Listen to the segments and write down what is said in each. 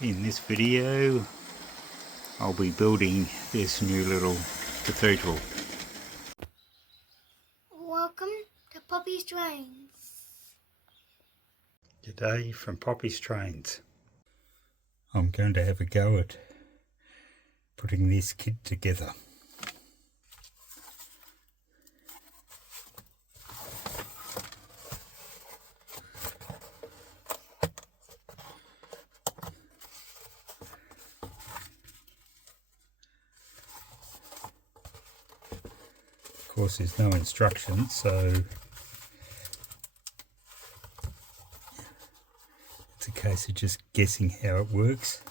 In this video I'll be building this new little cathedral. Welcome to Poppy's Trains. Today from Poppy's Trains I'm going to have a go at putting this kit together. Of course there's no instructions, so it's a case of just guessing how it works.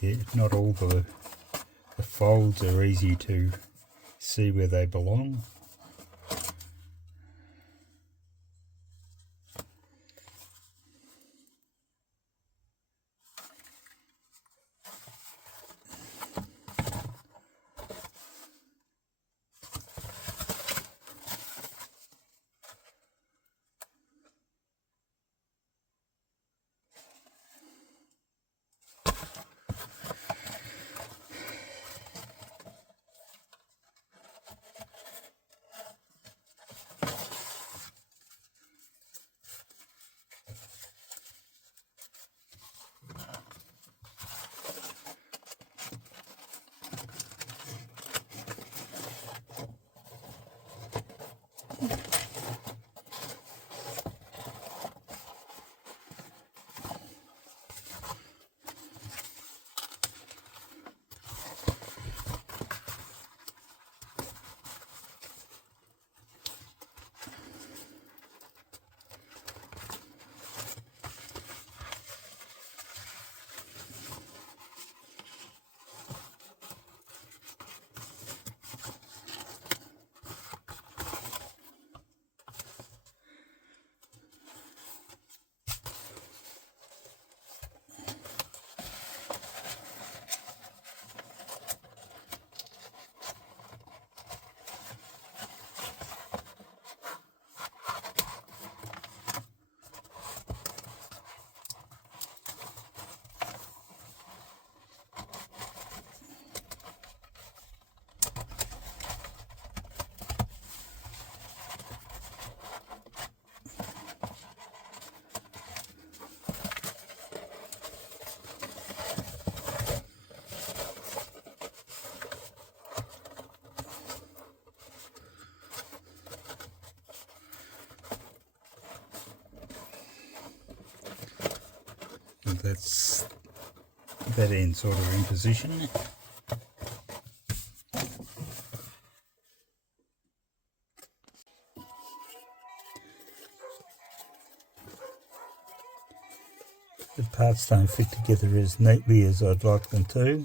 Yeah, not all the folds are easy to see where they belong. That's that end sort of in position. The parts don't fit together as neatly as I'd like them to.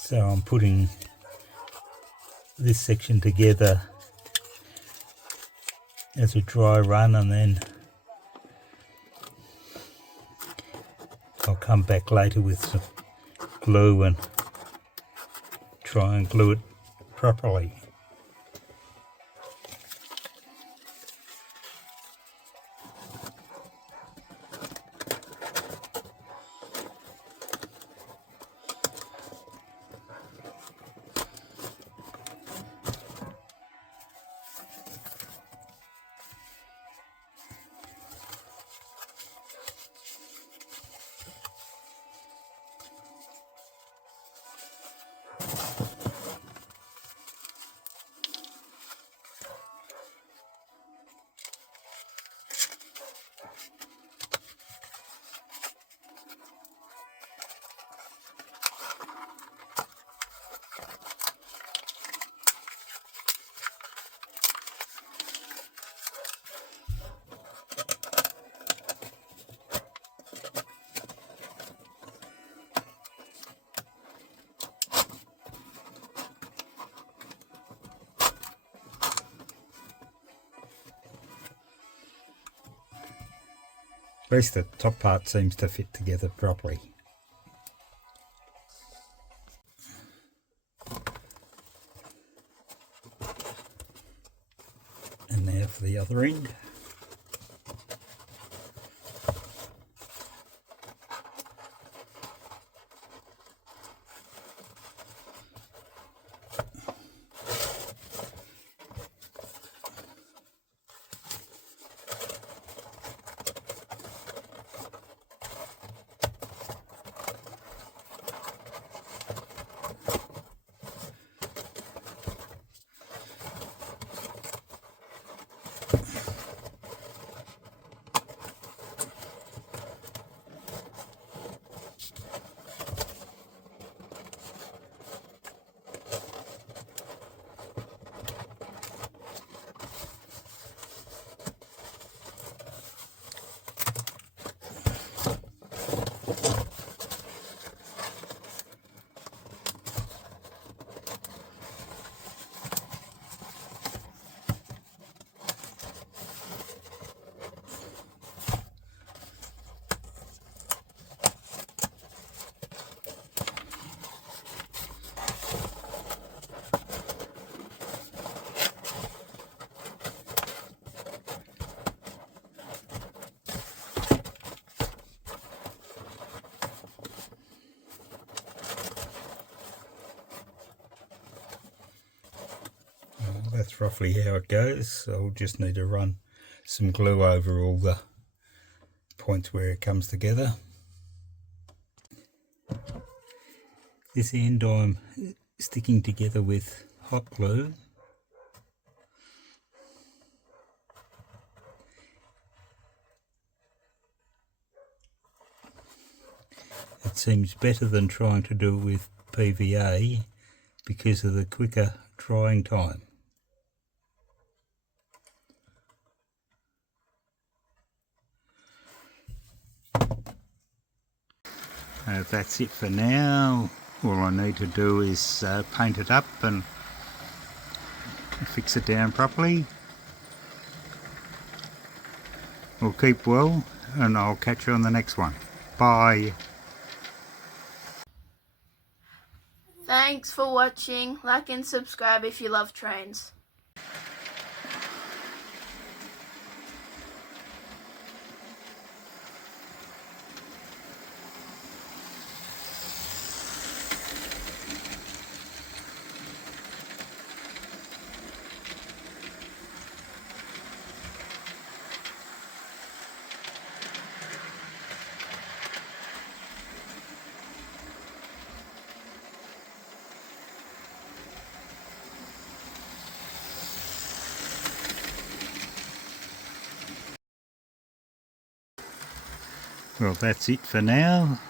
So I'm putting this section together as a dry run, and then I'll come back later with some glue and try and glue it properly. At least the top part seems to fit together properly. And now for the other end. That's roughly how it goes. I'll just need to run some glue over all the points where it comes together. This end I'm sticking together with hot glue. It seems better than trying to do it with PVA because of the quicker drying time. That's it for now. All I need to do is paint it up and fix it down properly. Well, keep well, and I'll catch you on the next one. Bye. Thanks for watching. Like and subscribe if you love trains. Well, that's it for now.